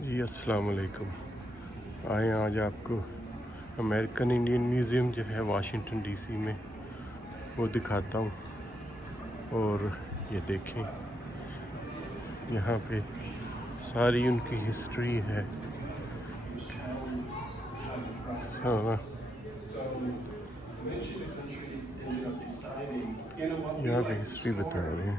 जी अस्सलाम वालेकुम। आए आज आपको अमेरिकन इंडियन म्यूज़ियम जो है वाशिंगटन डीसी में वो दिखाता हूँ। और ये देखें, यहाँ पे सारी उनकी हिस्ट्री है। हाँ, यहाँ पे हिस्ट्री बता रहे हैं।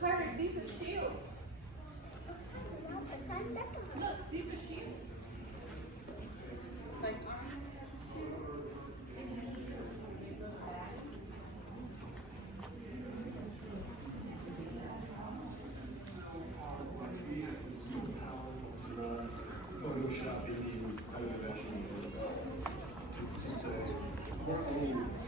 Carter, these are shields. Look, these are shields. Like Arnold has a shield. And has shields. It goes back. Photoshopping means elevation to say more owns.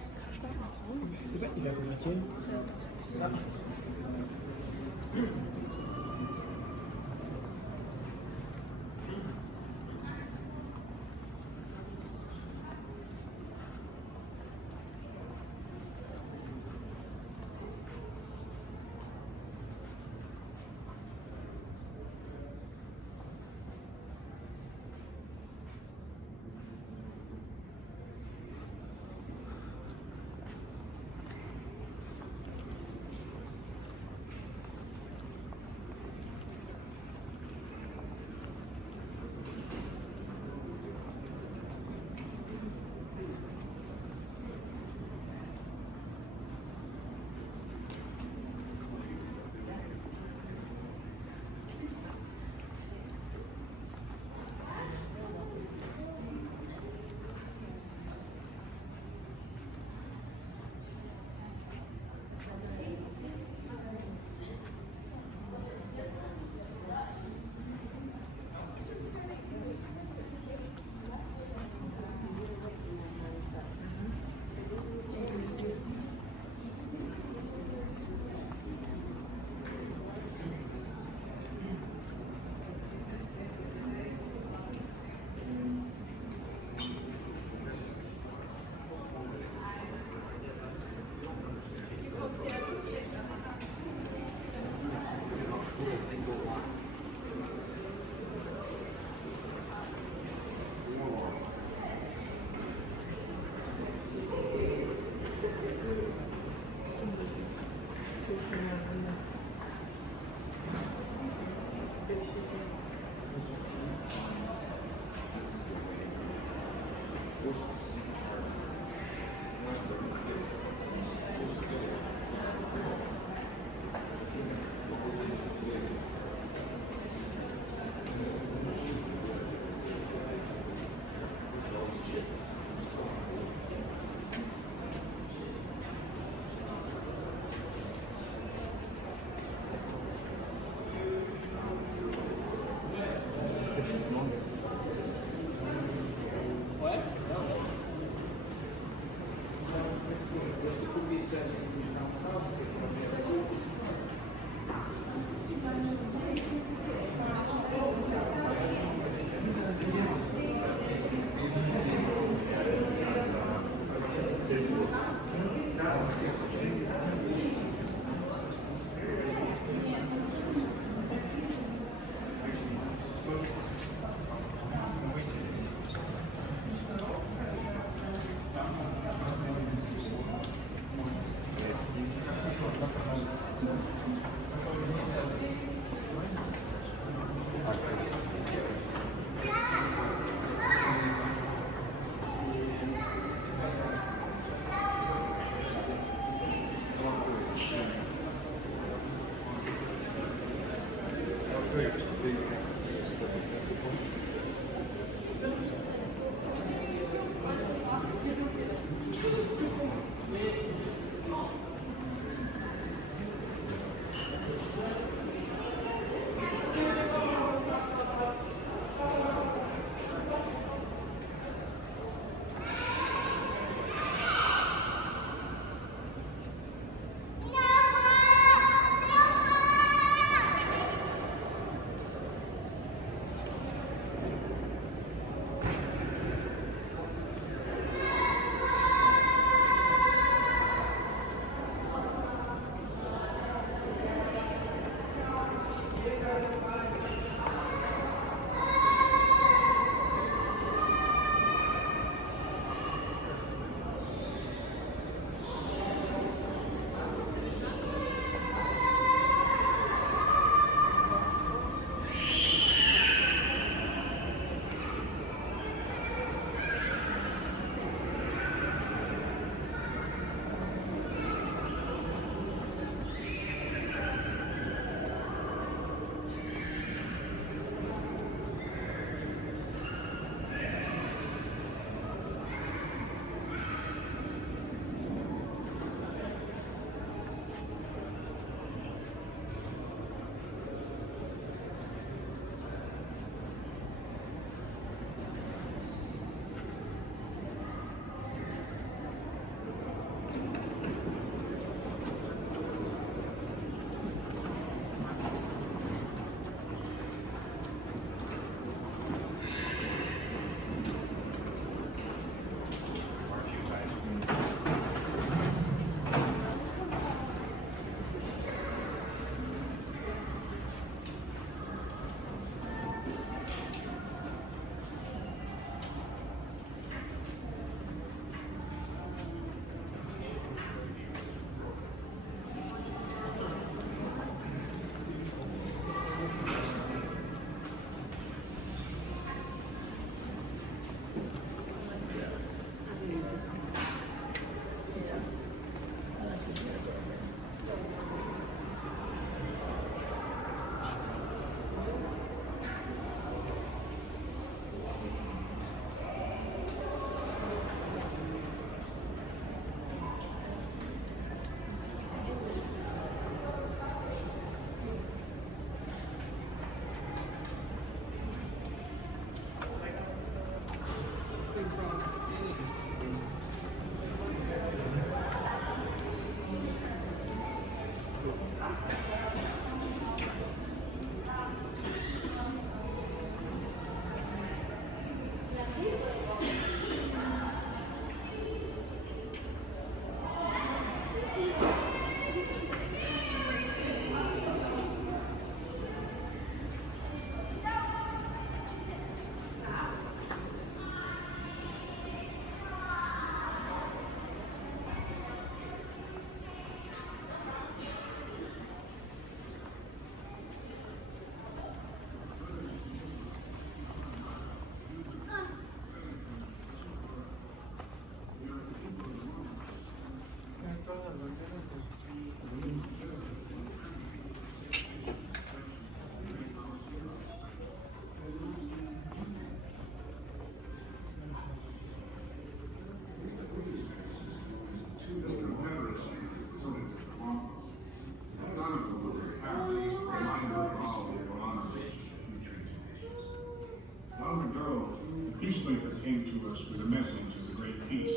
newspaper came to us with a message of the Great Peace.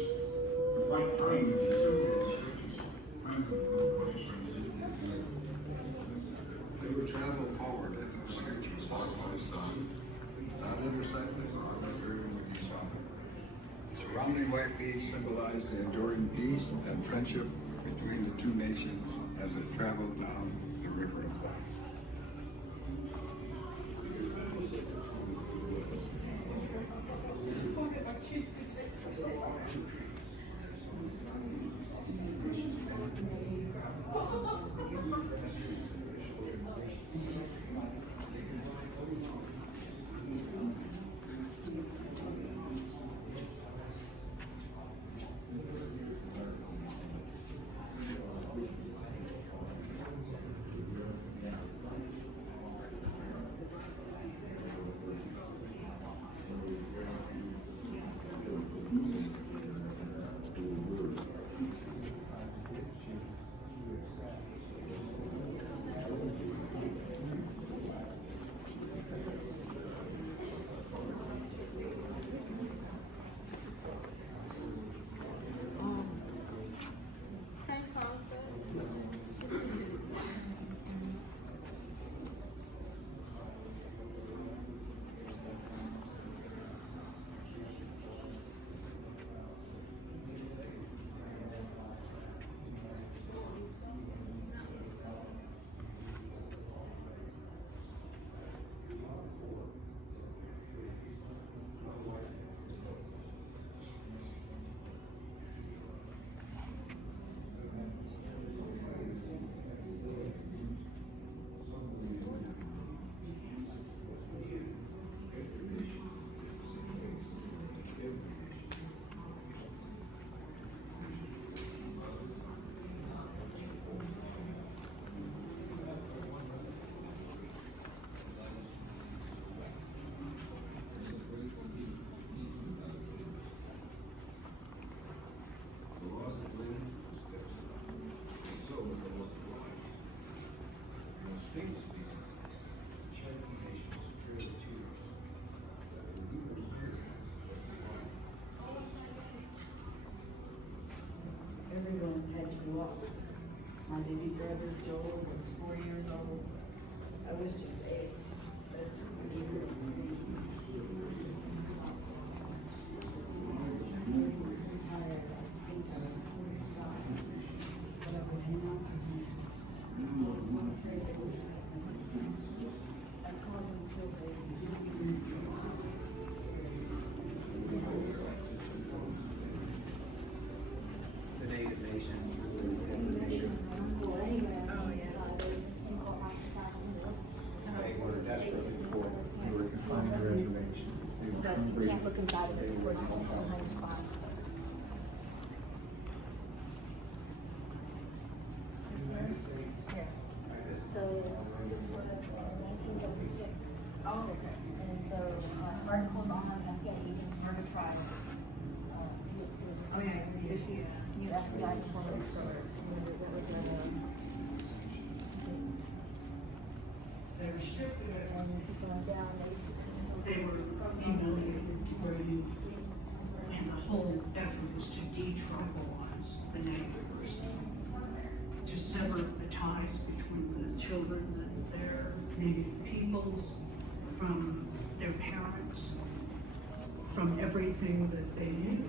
And quite kindly, several churches Franklin They would travel forward in the scripture side by side, not intersecting or interfering with each other. Surrounding white peace symbolized the enduring peace and friendship between the two nations as it traveled down the river of life. Same concept. Everyone had to go up. My baby brother Joel was 4 years old. I was just 8. That's pretty good. The Native Nations. They were desperately poor. They were confined to reservations. They were But you hungry. can't look inside of They it were before it's in behind trouble. spot. So this was in 1976. Oh, okay. And so articles on Afghani murder trials. Oh, yeah, I see it, yeah. New FBI performance stores. That was They were stripped of it. and people went down. They were humiliated, degraded, and the whole effort was to de-tribalize the neighbors, to sever the ties between the children and their native peoples, from their parents, from everything that they knew.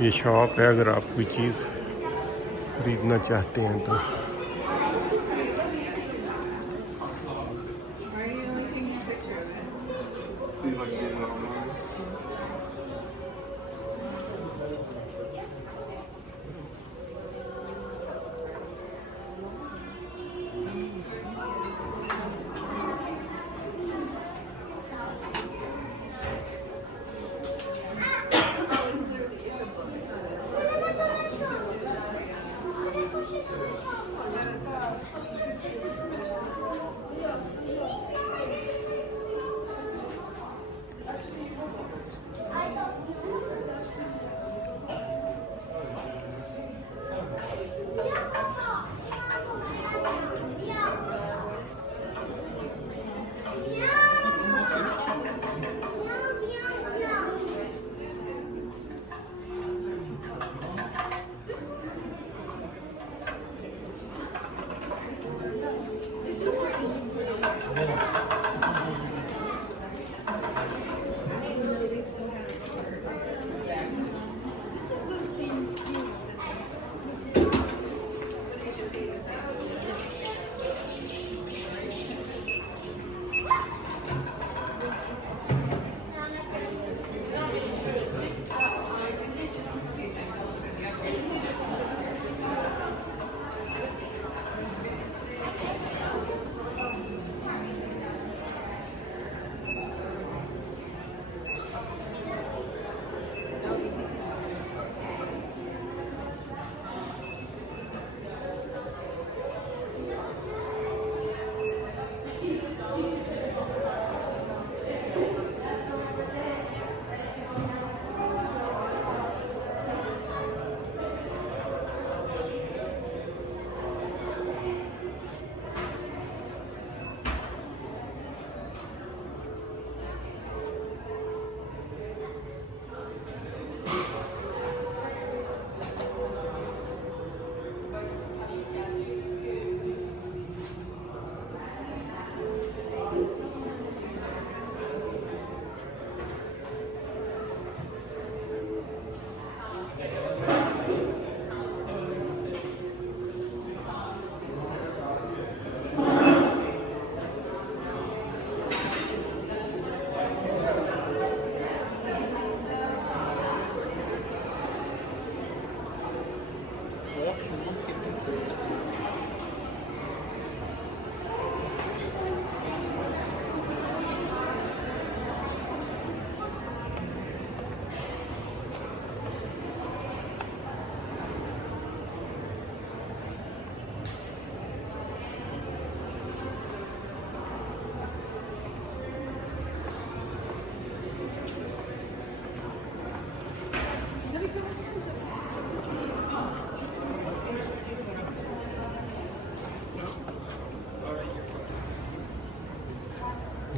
ये shop है, अगर आप कोई चीज़ खरीदना चाहते हैं तो।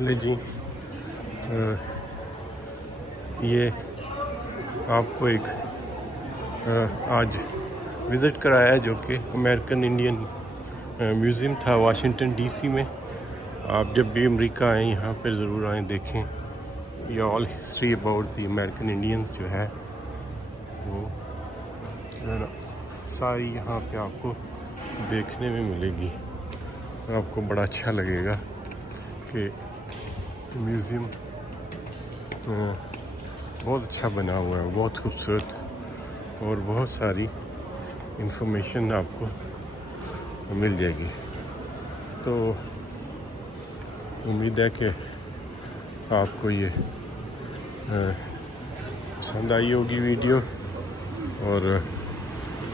ले जी, ये आपको एक आज विज़िट कराया जो कि अमेरिकन इंडियन म्यूज़ियम था वाशिंगटन डीसी में। आप जब भी अमेरिका आएँ यहाँ पर ज़रूर आएँ, देखें। ये all history about the American Indians जो है वो सारी यहाँ पे आपको देखने में मिलेगी। आपको बड़ा अच्छा लगेगा कि म्यूज़ियम बहुत अच्छा बना हुआ है, बहुत खूबसूरत, और बहुत सारी इंफॉर्मेशन आपको मिल जाएगी। तो उम्मीद है कि आपको ये पसंद आई होगी वीडियो, और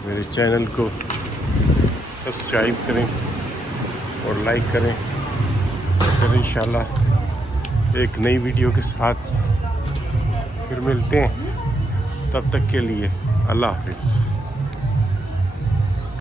मेरे चैनल को सब्सक्राइब करें और लाइक करें। फिर इंशाल्लाह एक नई वीडियो के साथ फिर मिलते हैं। तब तक के लिए अल्लाह हाफिज़।